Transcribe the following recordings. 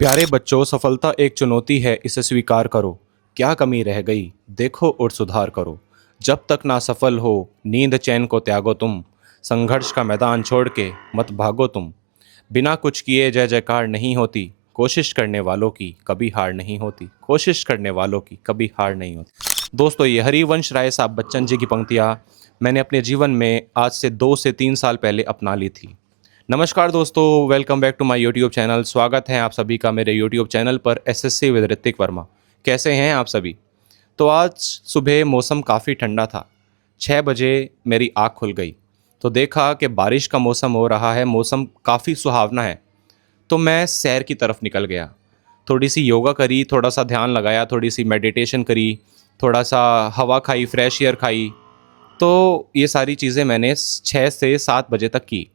प्यारे बच्चों, सफलता एक चुनौती है, इसे स्वीकार करो। क्या कमी रह गई, देखो और सुधार करो। जब तक ना सफल हो, नींद चैन को त्यागो तुम। संघर्ष का मैदान छोड़ के मत भागो तुम। बिना कुछ किए जय जयकार नहीं होती। कोशिश करने वालों की कभी हार नहीं होती। कोशिश करने वालों की कभी हार नहीं होती। दोस्तों, ये हरिवंश राय साहब बच्चन जी की पंक्तियाँ मैंने अपने जीवन में आज से 2 से 3 साल पहले अपना ली थी। नमस्कार दोस्तों, welcome back to my YouTube channel. स्वागत है आप सभी का मेरे यूट्यूब चैनल पर एसएससी विद ऋतिक वर्मा। कैसे हैं आप सभी? तो आज सुबह मौसम काफ़ी ठंडा था। 6 बजे मेरी आँख खुल गई तो देखा कि बारिश का मौसम हो रहा है, मौसम काफ़ी सुहावना है। तो मैं सैर की तरफ निकल गया। थोड़ी सी योगा करी, थोड़ा सा ध्यान लगाया, थोड़ी सी मेडिटेशन करी, थोड़ा सा हवा खाई, फ्रेश एयर खाई। तो ये सारी चीज़ें मैंने 6 से 7 बजे तक की।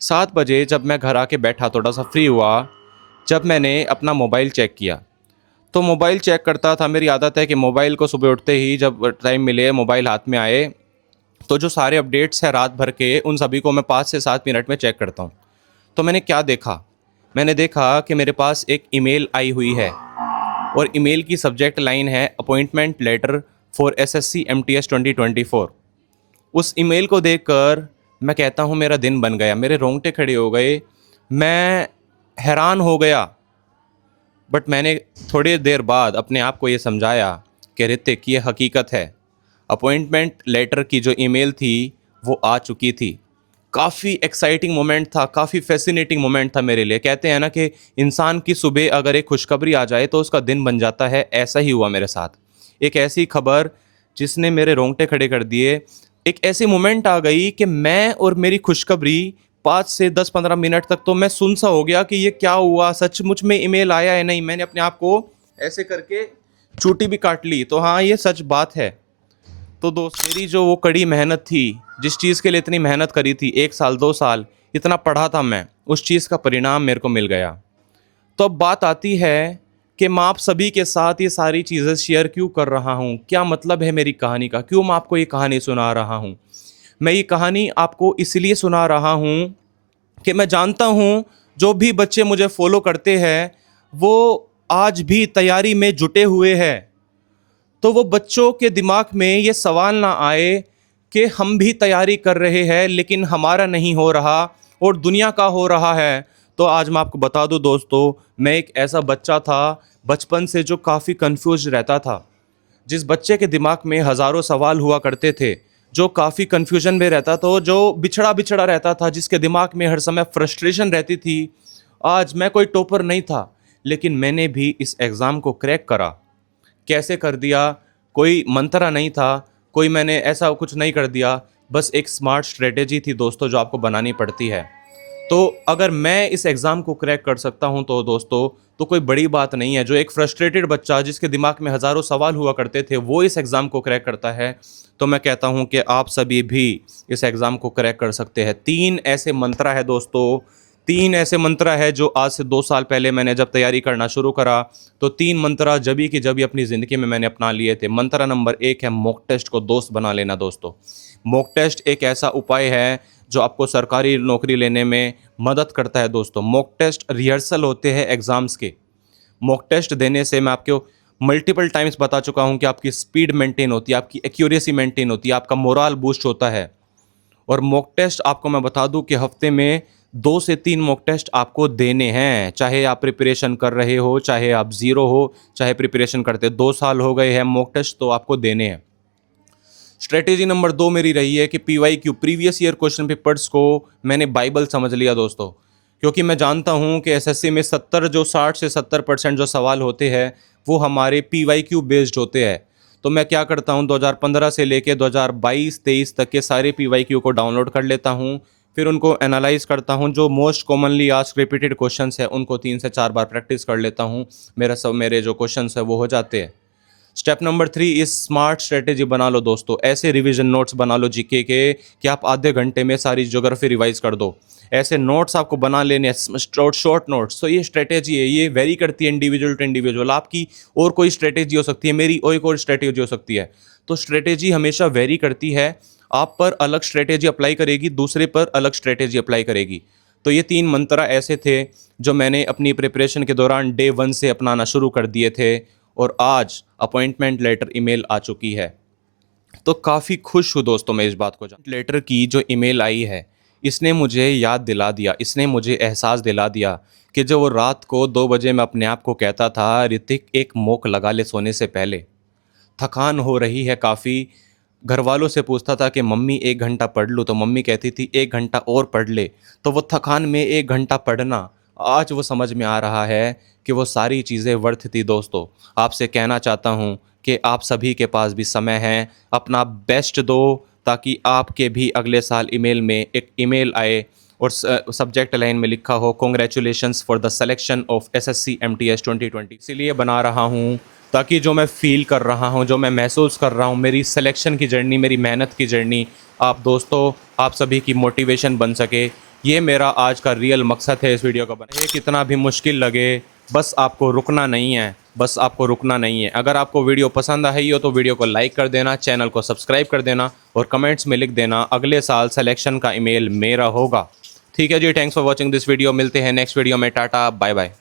7 बजे जब मैं घर आके बैठा, थोड़ा सा फ्री हुआ, जब मैंने अपना मोबाइल चेक किया, तो मोबाइल चेक करता था। मेरी आदत है कि मोबाइल को सुबह उठते ही जब टाइम मिले, मोबाइल हाथ में आए, तो जो सारे अपडेट्स हैं रात भर के, उन सभी को मैं 5 से 7 मिनट में चेक करता हूँ। तो मैंने क्या देखा? मैंने देखा कि मेरे पास एक ईमेल आई हुई है और ईमेल की सब्जेक्ट लाइन है appointment letter for SSC MTS 2024। उस ईमेल को देखकर मैं कहता हूँ मेरा दिन बन गया, मेरे रोंगटे खड़े हो गए। मैं हैरान हो गया, बट मैंने थोड़ी देर बाद अपने आप को ये समझाया कि ऋतिक, ये हकीकत है। अपॉइंटमेंट लेटर की जो ईमेल थी वो आ चुकी थी। काफ़ी एक्साइटिंग मोमेंट था, काफ़ी फैसिनेटिंग मोमेंट था मेरे लिए। कहते हैं ना कि इंसान की सुबह अगर एक खुशखबरी आ जाए तो उसका दिन बन जाता है। ऐसा ही हुआ मेरे साथ। एक ऐसी खबर जिसने मेरे रोंगटे खड़े कर दिए। एक ऐसी मोमेंट आ गई कि मैं और मेरी खुशखबरी 5 से 10-15 मिनट तक तो मैं सुन सा हो गया कि ये क्या हुआ, सचमुच में ईमेल आया है नहीं। मैंने अपने आप को ऐसे करके चूटी भी काट ली। तो हाँ, ये सच बात है। तो दोस्त, मेरी जो वो कड़ी मेहनत थी, जिस चीज़ के लिए इतनी मेहनत करी थी, 1 साल 2 साल इतना पढ़ा था मैं, उस चीज़ का परिणाम मेरे को मिल गया। तो अब बात आती है कि मैं आप सभी के साथ ये सारी चीज़ें शेयर क्यों कर रहा हूँ? क्या मतलब है मेरी कहानी का? क्यों मैं आपको ये कहानी सुना रहा हूँ? मैं ये कहानी आपको इसलिए सुना रहा हूँ कि मैं जानता हूँ जो भी बच्चे मुझे फॉलो करते हैं, वो आज भी तैयारी में जुटे हुए हैं। तो वो बच्चों के दिमाग में ये सवाल ना आए कि हम भी तैयारी कर रहे हैं लेकिन हमारा नहीं हो रहा और दुनिया का हो रहा है। तो आज मैं आपको बता दूं दोस्तों, मैं एक ऐसा बच्चा था बचपन से जो काफ़ी कंफ्यूज रहता था। जिस बच्चे के दिमाग में हज़ारों सवाल हुआ करते थे, जो काफ़ी कन्फ्यूजन में रहता था, जो बिछड़ा बिछड़ा रहता था, जिसके दिमाग में हर समय फ्रस्ट्रेशन रहती थी। आज मैं कोई टॉपर नहीं था, लेकिन मैंने भी इस एग्ज़ाम को क्रैक करा। कैसे कर दिया? कोई मंत्रा नहीं था, कोई मैंने ऐसा कुछ नहीं कर दिया, बस एक स्मार्ट स्ट्रैटेजी थी दोस्तों जो आपको बनानी पड़ती है। तो अगर मैं इस एग्ज़ाम को क्रैक कर सकता हूँ तो दोस्तों, तो कोई बड़ी बात नहीं है। जो एक फ्रस्ट्रेटेड बच्चा जिसके दिमाग में हज़ारों सवाल हुआ करते थे, वो इस एग्ज़ाम को क्रैक करता है, तो मैं कहता हूँ कि आप सभी भी इस एग्ज़ाम को क्रैक कर सकते हैं। 3 ऐसे मंत्र है दोस्तों, 3 ऐसे मंत्र है जो आज से 2 साल पहले मैंने जब तैयारी करना शुरू करा, तो 3 मंत्र जभी की जभी अपनी ज़िंदगी में मैंने अपना लिए थे। मंत्र नंबर 1 है मॉक टेस्ट को दोस्त बना लेना दोस्तों। मॉक टेस्ट एक ऐसा उपाय है जो आपको सरकारी नौकरी लेने में मदद करता है दोस्तों। मॉक टेस्ट रिहर्सल होते हैं एग्ज़ाम्स के। मॉक टेस्ट देने से मैं आपको मल्टीपल टाइम्स बता चुका हूँ कि आपकी स्पीड मेंटेन होती है, आपकी एक्यूरेसी मेंटेन होती है, आपका मोराल बूस्ट होता है। और मॉक टेस्ट आपको मैं बता दूं कि हफ्ते में 2 से 3 मॉक टेस्ट आपको देने हैं। चाहे आप प्रिपरेशन कर रहे हो, चाहे आप ज़ीरो हो, चाहे प्रिपरेशन करते 2 साल हो गए हैं, मॉक टेस्ट तो आपको देने हैं। स्ट्रेटेजी नंबर 2 मेरी रही है कि PYQ previous year question papers को मैंने बाइबल समझ लिया दोस्तों। क्योंकि मैं जानता हूं कि एसएससी में 60 से 70% जो सवाल होते हैं वो हमारे पीवाईक्यू बेस्ड होते हैं। तो मैं क्या करता हूं, 2015 से लेके 2022-23 तक के सारे पीवाईक्यू को डाउनलोड कर लेता हूं। फिर उनको एनालाइज करता हूं। जो most commonly asked repeated questions है उनको 3 से 4 बार प्रैक्टिस कर लेता हूं। मेरे जो क्वेश्चंस है वो हो जाते हैं। स्टेप नंबर 3 इस स्मार्ट स्ट्रेटेजी बना लो दोस्तों। ऐसे रिवीजन नोट्स बना लो जीके के कि आप आधे घंटे में सारी ज्योग्राफी रिवाइज कर दो। ऐसे नोट्स आपको बना लेने शॉर्ट नोट्स। तो ये स्ट्रेटेजी है, ये वेरी करती है इंडिविजुअल टू इंडिविजुअल। आपकी और कोई स्ट्रेटेजी हो सकती है, मेरी और कोई स्ट्रेटेजी हो सकती है। तो स्ट्रेटेजी हमेशा वेरी करती है। आप पर अलग स्ट्रेटेजी अप्लाई करेगी, दूसरे पर अलग स्ट्रेटेजी अप्लाई करेगी। तो ये 3 मंत्र ऐसे थे जो मैंने अपनी प्रिपरेशन के दौरान डे 1 से अपनाना शुरू कर दिए थे और आज अपॉइंटमेंट लेटर ईमेल आ चुकी है। तो काफ़ी खुश हूँ दोस्तों मैं इस बात को जान लेटर की जो ईमेल आई है, इसने मुझे याद दिला दिया, इसने मुझे एहसास दिला दिया कि जो वो रात को 2 बजे मैं अपने आप को कहता था, ऋतिक एक मॉक लगा ले सोने से पहले। थकान हो रही है काफ़ी, घरवालों से पूछता था कि मम्मी 1 घंटा पढ़ लूँ, तो मम्मी कहती थी 1 घंटा और पढ़ ले। तो वो थकान में 1 घंटा पढ़ना, आज वो समझ में आ रहा है कि वो सारी चीज़ें वर्थ थी दोस्तों। आपसे कहना चाहता हूँ कि आप सभी के पास भी समय है, अपना बेस्ट दो ताकि आपके भी अगले साल ईमेल में एक ईमेल आए और सब्जेक्ट लाइन में लिखा हो congratulations for the selection of SSC MTS 2020। इसीलिए बना रहा हूँ ताकि जो मैं फ़ील कर रहा हूँ, जो मैं महसूस कर रहा हूँ, मेरी सिलेक्शन की जर्नी, मेरी मेहनत की जर्नी, आप दोस्तों, आप सभी की मोटिवेशन बन सके। ये मेरा आज का रियल मकसद है इस वीडियो का बनाना। ये कितना भी मुश्किल लगे, बस आपको रुकना नहीं है, बस आपको रुकना नहीं है। अगर आपको वीडियो पसंद आई हो तो वीडियो को लाइक कर देना, चैनल को सब्सक्राइब कर देना और कमेंट्स में लिख देना अगले साल सिलेक्शन का ईमेल मेरा होगा। ठीक है जी, thanks for watching this video. मिलते हैं नेक्स्ट वीडियो में। Tata, bye bye.